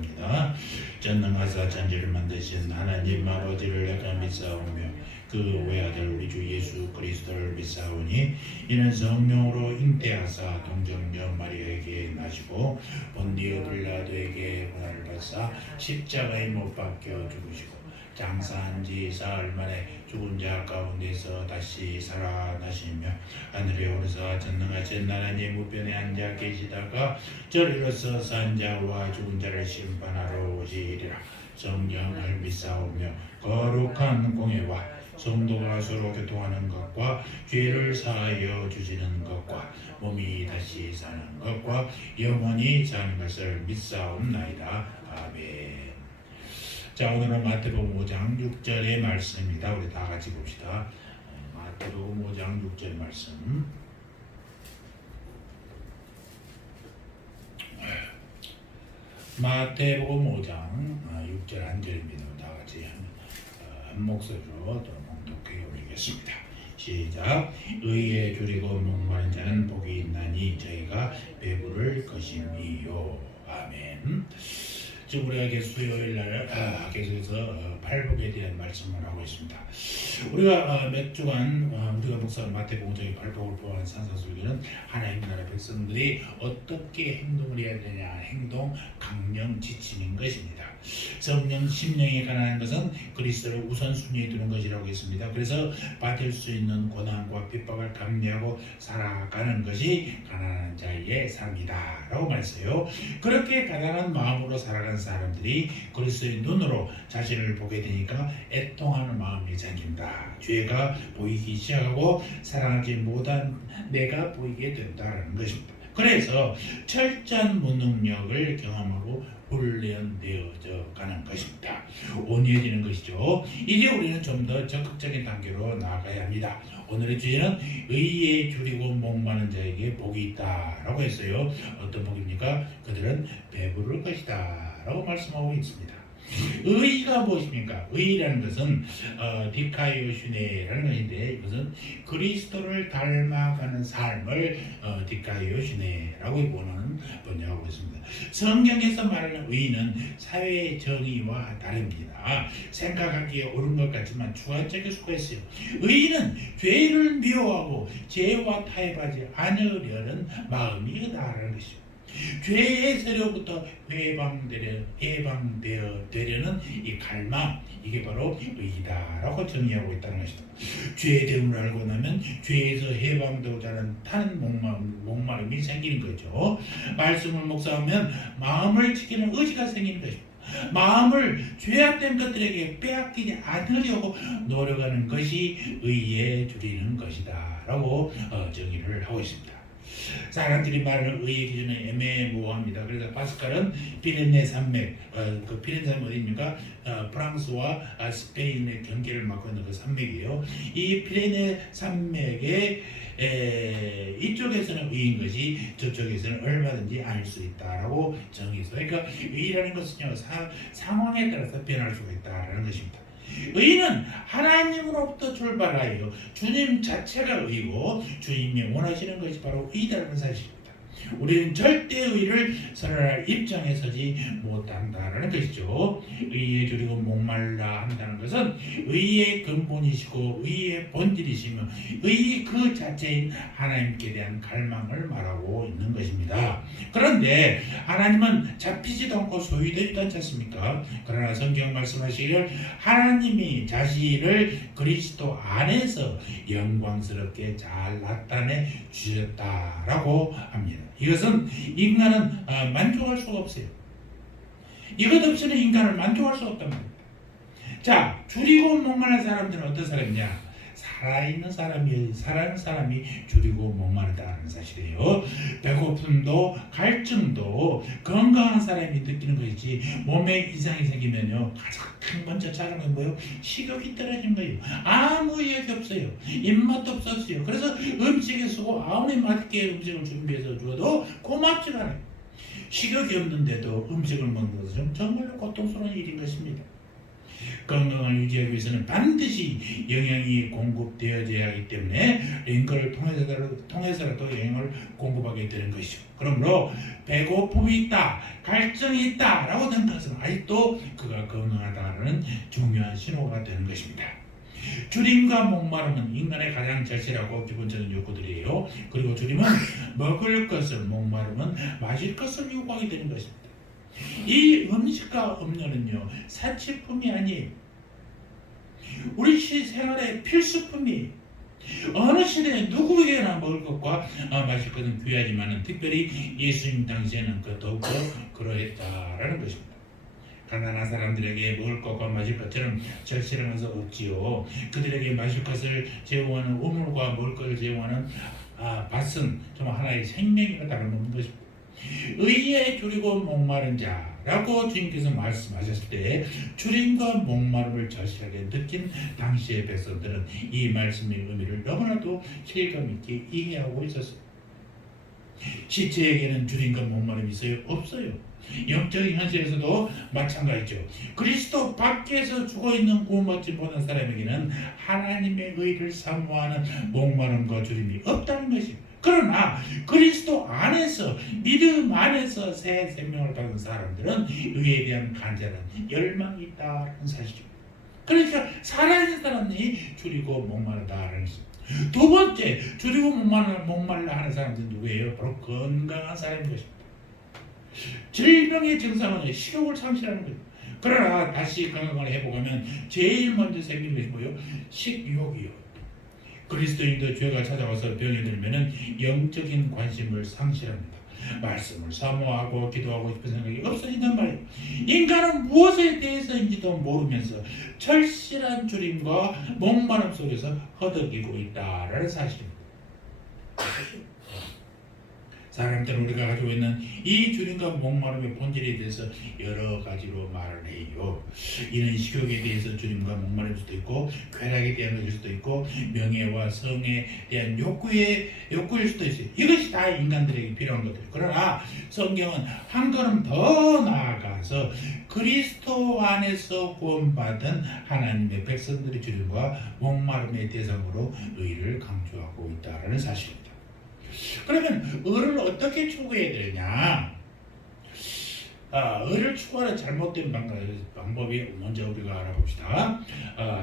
고백합니다. 전능하사 천지를 만드신 하나님 아버지를 내가 믿사오며 그 외아들 우리 주 예수 그리스도를 믿사오니 이는 성령으로 잉태하사 동정녀 마리아에게 나시고 본디오 빌라도에게 고난을 받사 십자가에 못 박혀 죽으시고 장사한 지 사흘 만에 죽은 자 가운데서 다시 살아나시며 하늘에 오르사 전능하신 하나님 우편에 앉아 계시다가 저리로서 산 자와 죽은 자를 심판하러 오시리라. 성령을 믿사오며 거룩한 공예와 성도가 서로 교통하는 것과 죄를 사하여 주시는 것과 몸이 다시 사는 것과 영원히 사는 것을 믿사옵나이다. 아멘. 자, 오늘은 마태복음 5장 6절의 말씀입니다. 우리 다 같이 봅시다. 마태복음 5장 6절 말씀. 마태복음 5장 6절 한 절입니다. 다 같이 한 목소리로 또 봉독해 올리겠습니다. 시작. 의에 줄이고 목마른 자는 복이 있나니 저희가 배부를 것임이요. 아멘. 지금 우리가 수요일 날 계속해서 팔복에 대한 말씀을 하고 있습니다. 우리가 몇 주간 우리가 목사는 마태복음 5장의 팔복을 포함한 산상수훈은 하나님 나라 백성들이 어떻게 행동을 해야 되냐, 행동 강령 지침인 것입니다. 성령 심령에 관한 것은 그리스도를 우선순위에 두는 것이라고 했습니다. 그래서 받을 수 있는 고난과 핍박을 감내하고 살아가는 것이 가난한 자의 삶이다 라고 말했어요. 그렇게 가난한 마음으로 살아가는 사람들이 그리스도의 눈으로 자신을 보게 되니까 애통하는 마음이 생긴다. 죄가 보이기 시작하고 사랑하지 못한 내가 보이게 된다는 것입니다. 그래서 철저한 무능력을 경험하고 훈련되어져 가는 것입니다. 온유해지는 것이죠. 이제 우리는 좀 더 적극적인 단계로 나아가야 합니다. 오늘의 주제는 의에 줄이고 목마른 자에게 복이 있다 라고 했어요. 어떤 복입니까? 그들은 배부를 것이다 라고 말씀하고 있습니다. 의가 무엇입니까? 의라는 것은 디카이오슈네라는 것인데 이것은 그리스도를 닮아가는 삶을 디카이오슈네라고 보는 번역하고 있습니다. 성경에서 말하는 의는 사회의 정의와 다릅니다. 생각하기에 옳은 것 같지만 주관적일 수가 있어요. 의는 죄를 미워하고 죄와 타협하지 않으려는 마음이다라는 것입니다. 죄의 세력부터 해방되려는 이 갈망, 이게 바로 의이다라고 정의하고 있다는 것입니다. 죄의 대응을 알고 나면 죄에서 해방되고자 하는 목마름이 생기는 거죠. 말씀을 묵상하면 마음을 지키는 의지가 생기는 것입니다. 마음을 죄악된 것들에게 빼앗기지 않으려고 노력하는 것이 의에 줄이는 것이다 라고 정의를 하고 있습니다. 사람들이 말하는 의의 기준은 애매모호합니다. 그래서 파스칼은 피레네 산맥, 그 피레네 산맥 어디입니까? 프랑스와 스페인의 경계를 맡고 있는 그 산맥이에요. 이 피레네 산맥의 이쪽에서는 의인 것이 저쪽에서는 얼마든지 아닐 수 있다라고 정의해서, 그러니까 의라는 것은요 상황에 따라서 변할 수가 있다라는 것입니다. 의는 하나님으로부터 출발하여 주님 자체가 의고 주님이 원하시는 것이 바로 의다라는 사실입니다. 우리는 절대 의를 선언할 입장에 서지 못한다라는 것이죠. 의에 줄이고 목말라 한다는 것은 의의 근본이시고 의의 본질이시며 의 그 자체인 하나님께 대한 갈망을 말하고 있는 것입니다. 그런데 하나님은 잡히지도 않고 소유되지도 않지 않습니까? 그러나 성경 말씀하시기를 하나님이 자신을 그리스도 안에서 영광스럽게 잘 나타내 주셨다라고 합니다. 이것은 인간은 만족할 수가 없어요. 이것 없이는 인간을 만족할 수 없단 말입니다. 자, 줄이고 목마른 사람들은 어떤 사람이냐? 살아있는 사람이 줄이고 목마르다는 사실이에요. 배고픔도 갈증도 건강한 사람이 느끼는 것이지 몸에 이상이 생기면요 가장 먼저 찾아오는 건 뭐예요? 식욕이 떨어진 거예요. 아무 이야기 없어요. 입맛도 없었어요. 그래서 음식에 쓰고 아무리 맛있게 음식을 준비해서 주어도 고맙지가 않아요. 식욕이 없는데도 음식을 먹는 것은 정말로 고통스러운 일인 것입니다. 건강을 유지하기 위해서는 반드시 영양이 공급되어져야 하기 때문에 링거를 통해서라도 영양을 공급하게 되는 것이죠. 그러므로 배고픔이 있다, 갈증이 있다 라고 생각해서 아직도 그가 건강하다는 중요한 신호가 되는 것입니다. 줄임과 목마름은 인간의 가장 절실하고 기본적인 욕구들이에요. 그리고 줄임은 먹을 것을, 목마름은 마실 것을 요구하게 되는 것입니다. 이 음식과 음료는요, 사치품이 아니에요. 우리 생활의 필수품이 어느 시대에 누구에게나 먹을 것과 마실 것은 귀하지만 특별히 예수님 당시에는 더욱더 그러했다라는 것입니다. 가난한 사람들에게 먹을 것과 마실 것처럼 절실한 것은 없지요. 그들에게 마실 것을 제공하는 우물과 먹을 것을 제공하는 밭은 정말 하나의 생명이라 다름없는 것입니다. 의에 줄이고 목마른 자라고 주님께서 말씀하셨을 때 줄임과 목마름을 절실하게 느낀 당시의 백성들은 이 말씀의 의미를 너무나도 실감 있게 이해하고 있었어요. 시체에게는 줄임과 목마름이 있어요? 없어요. 영적인 현실에서도 마찬가지죠. 그리스도 밖에서 죽어있는 구원받지 못한 사람에게는 하나님의 의를 사모하는 목마름과 줄임이 없다는 것입니다. 그러나 그리스도 안에서, 믿음 안에서 새 생명을 받은 사람들은 의에 대한 간절한 열망이 있다는 사실입니다. 그러니까 살아있는 사람이 줄이고 목마르다라는 것입니다. 두 번째, 줄이고 목말라 하는 사람들은 누구예요? 바로 건강한 사람인 것입니다. 질병의 증상은 식욕을 상실하는 거예요. 그러나 다시 건강을 회복하면 제일 먼저 생기는 것이 뭐예요? 식욕이요. 그리스도인도 죄가 찾아와서 병이 들면은 영적인 관심을 상실합니다. 말씀을 사모하고 기도하고 싶은 생각이 없어진단 말이에요. 인간은 무엇에 대해서인지도 모르면서 절실한 줄임과 목마름 속에서 허덕이고 있다라는 사실입니다. 사람들은 우리가 가지고 있는 이 줄임과 목마름의 본질에 대해서 여러 가지로 말을 해요. 이는 식욕에 대해서 줄임과 목마름일 수도 있고, 쾌락에 대한 것일 수도 있고, 명예와 성에 대한 욕구일 수도 있어요. 이것이 다 인간들에게 필요한 것들. 그러나 성경은 한 걸음 더 나아가서 그리스도 안에서 구원받은 하나님의 백성들의 줄임과 목마름의 대상으로 의를 강조하고 있다는 사실입니다. 그러면 의를 어떻게 추구해야 되냐? 의를 추구하는 잘못된 방법이 먼저 우리가 알아봅시다.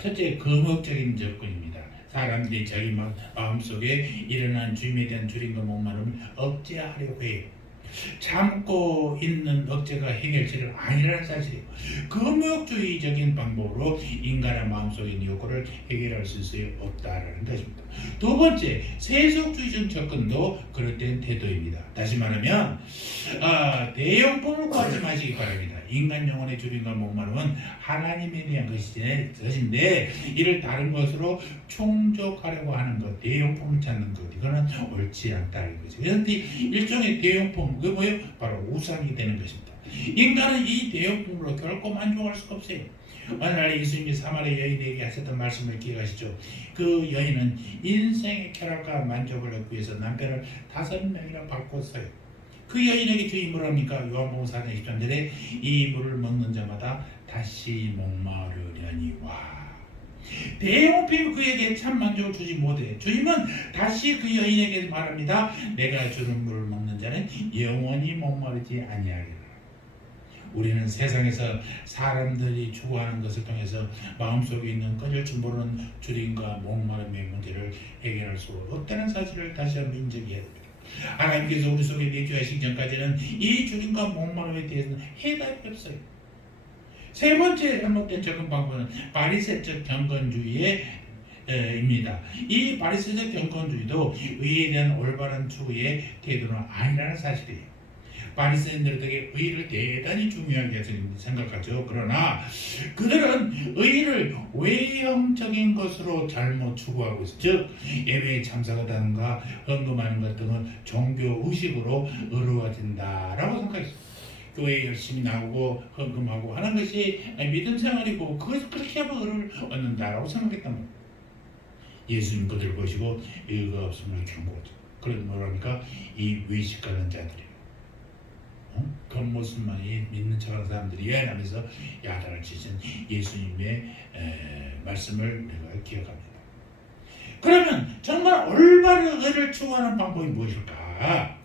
첫째, 거목적인 접근입니다. 사람들이 자기 마음속에 일어난 주님에 대한 줄임과 목마름을 억제하려고 해요. 참고 있는 억제가 해결책은 아니라는 사실이에요. 금욕주의적인 방법으로 인간의 마음속에 있는 욕구를 해결할 수 없다라는 것입니다. 두 번째, 세속주의적 접근도 그럴 땐 태도입니다. 다시 말하면 대용품을 구하지 마시기 바랍니다. 인간 영혼의 줄임과 목마름은 하나님에 대한 것인데 이를 다른 것으로 충족하려고 하는 것, 대용품을 찾는 것, 이거는 옳지 않다는 거죠. 그런데 일종의 대용품, 그게 뭐예요? 바로 우상이 되는 것입니다. 인간은 이 대용품으로 결코 만족할 수가 없어요. 어느 날 예수님이 사마리아 여인에게 하셨던 말씀을 기억하시죠? 그 여인은 인생의 쾌락과 만족을 얻기 위해서 남편을 5명이나 바꿨어요. 그 여인에게 주님이 뭐랍니까? 요한복음 4장 23절에 이 물을 먹는 자마다 다시 목마르려니와. 대용품이 그에게 참 만족을 주지 못해. 주님은 다시 그 여인에게 말합니다. 내가 주는 물을 먹는 자는 영원히 목마르지 아니하리라. 우리는 세상에서 사람들이 추구하는 것을 통해서 마음속에 있는 꺼질 줄 모르는 줄임과 목마름의 문제를 해결할 수 없다는 사실을 다시 한번 인정해야 됩니다. 하나님께서 우리 속에 내주하시기 전까지는 이 줄임과 목마름에 대해서는 해답이 없어요. 세 번째 잘못된 접근 방법은 바리새적 경건주의입니다. 이 바리새적 경건주의도 의에 대한 올바른 추구의 태도는 아니라는 사실이에요. 바리새인들에게 의를 대단히 중요하게 생각하죠. 그러나 그들은 의를 외형적인 것으로 잘못 추구하고 있어요. 즉 예배에 참석하다든가 헌금하는 것 등은 종교 의식으로 의로워진다라고 생각했어요. 교회에 열심히 나오고 헌금하고 하는 것이 믿음 생활이고 그것을 그렇게 하면 의를 얻는다라고 생각했단 말이에요. 예수님 그들을 보시고 의가 없음을 경고하죠. 그래서 뭐랍니까? 이 외식하는 자들이에요. 겉모습만이 믿는 척하는 사람들이 하면서 야단을 치신 예수님의 말씀을 내가 기억합니다. 그러면 정말 올바른 의를 추구하는 방법이 무엇일까?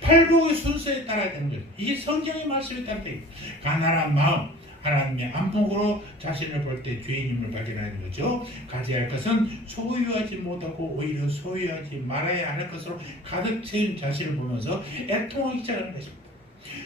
팔복의 순서에 따라야 되는 거죠. 이게 성경의 말씀에 따라 되고, 가난한 마음, 하나님의 안목으로 자신을 볼 때 죄인임을 발견하는 거죠. 가져야 할 것은 소유하지 못하고 오히려 소유하지 말아야 할 것으로 가득 채운 자신을 보면서 애통하기 시작하는 것입니다.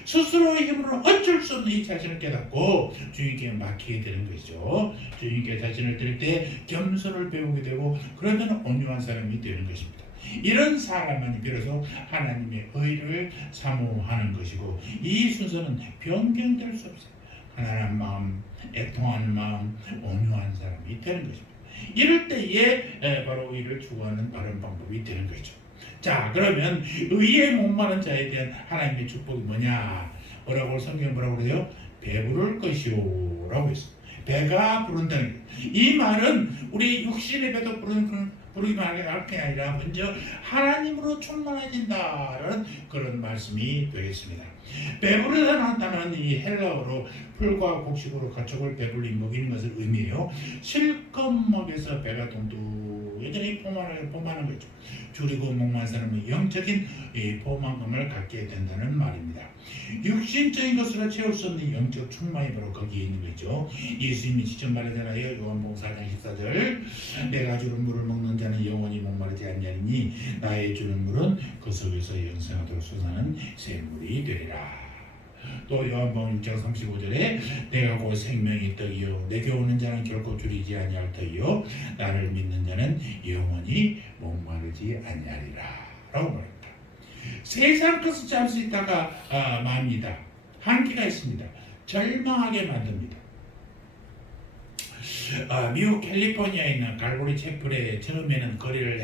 스스로의 힘으로 어쩔 수 없는 이 자신을 깨닫고 주님께 맡기게 되는 것이죠. 주님께 자신을 드릴 때 겸손을 배우게 되고, 그러면 온유한 사람이 되는 것입니다. 이런 사람만이 비로소 하나님의 의를 사모하는 것이고, 이 순서는 변경될 수 없어요. 가난한 마음, 애통하는 마음, 온유한 사람이 되는 것입니다. 이럴 때에 바로 의를 추구하는 바른 방법이 되는 거죠. 자, 그러면 의에 목마른 자에 대한 하나님의 축복이 뭐냐? 뭐라고 성경에 뭐라고 그래요? 배부를 것이요 라고 했어요. 배가 부른다는 거예요. 이 말은 우리 육신의 배도 부르기만 할 게 아니라 먼저 하나님으로 충만해진다라는 그런 말씀이 되겠습니다. 배부르다는 단어는 이 헬라어로 풀과 곡식으로 가축을 배불리 먹이는 것을 의미해요. 실컷 먹여서 배가 여전히 포만한 거죠. 줄이고 목마른 사람은 영적인 포만감을 갖게 된다는 말입니다. 육신적인 것으로 채울 수 없는 영적 충만이 바로 거기에 있는 거죠. 예수님이 직접 말하잖아요. 요한복음 4장 14절, 내가 주는 물을 먹는 자는 영원히 목마르지 않냐니 나의 주는 물은 그 속에서 영생하도록 솟아나는 샘물이 되리라. 또 요한복음 6장 35절에 내가 곧 생명의 떡이요 내게 오는 자는 결코 줄이지 아니할 터이요 나를 믿는 자는 영원히 목마르지 아니하리라 라고 말합니다. 세상 것을 잡을 수 있다가 맙니다. 한계가 있습니다. 절망하게 만듭니다. 미국 캘리포니아에 있는 갈보리 채플에 처음에는 거리를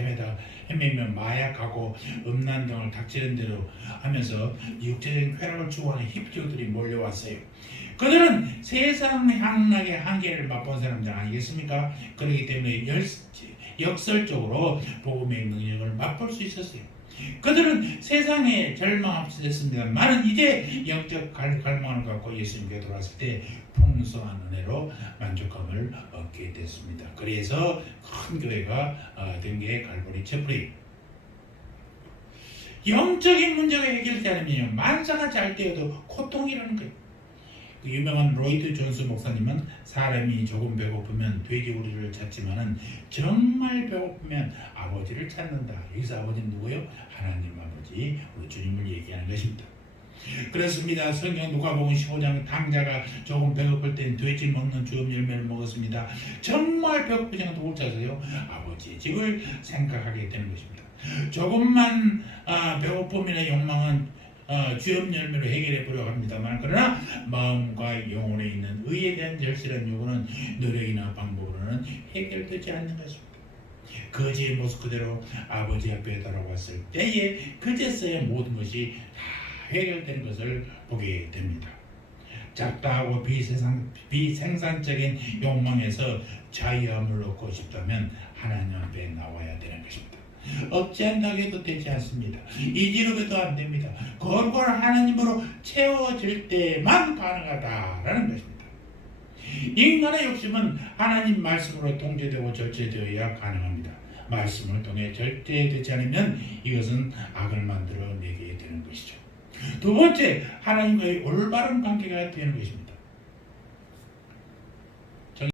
헤매며 마약하고 음란 등을 닥치는 대로 하면서 육체적인 쾌락을 추구하는 힙주들이 몰려왔어요. 그들은 세상 향락의 한계를 맛본 사람들 아니겠습니까? 그렇기 때문에 역설적으로 복음의 능력을 맛볼 수 있었어요. 그들은 세상에 절망했습니다만 이제 영적 갈망을 갖고 예수님께 돌아왔을 때 풍성한 은혜로 만족감을 얻게 됐습니다. 그래서 큰 교회가 된 게 갈보리 채플이에요. 영적인 문제가 해결되지 않으면 만사가 잘 되어도 고통이라는 거예요. 그 유명한 로이드 존스 목사님은 사람이 조금 배고프면 돼지우리를 찾지만은 정말 배고프면 아버지를 찾는다. 여기서 아버지는 누구예요? 하나님 아버지, 우리 주님을 얘기하는 것입니다. 그렇습니다. 성경 누가복음 15장 당자가 조금 배고플 땐 돼지 먹는 주업 열매를 먹었습니다. 정말 배고프지 않아도 홀짜서요 아버지의 집을 생각하게 되는 것입니다. 조금만 배고픔이나 욕망은 주업 열매로 해결해 보려고 합니다만, 그러나 마음과 영혼에 있는 의에 대한 절실한 요구는 노력이나 방법으로는 해결되지 않는 것입니다. 거지의 모습 그대로 아버지 앞에 돌아왔을 때에 그제서야 모든 것이 다 해결되는 것을 보게 됩니다. 작다하고 비생산적인 욕망에서 자유함을 얻고 싶다면 하나님 앞에 나와야 되는 것입니다. 억제한다고 해도 되지 않습니다. 이지르고도 안 됩니다. 골고루 하나님으로 채워질 때만 가능하다라는 것입니다. 인간의 욕심은 하나님 말씀으로 통제되고 절제되어야 가능합니다. 말씀을 통해 절제되지 않으면 이것은 악을 만들어 내게 되는 것이죠. 두 번째, 하나님과의 올바른 관계가 되는 것입니다.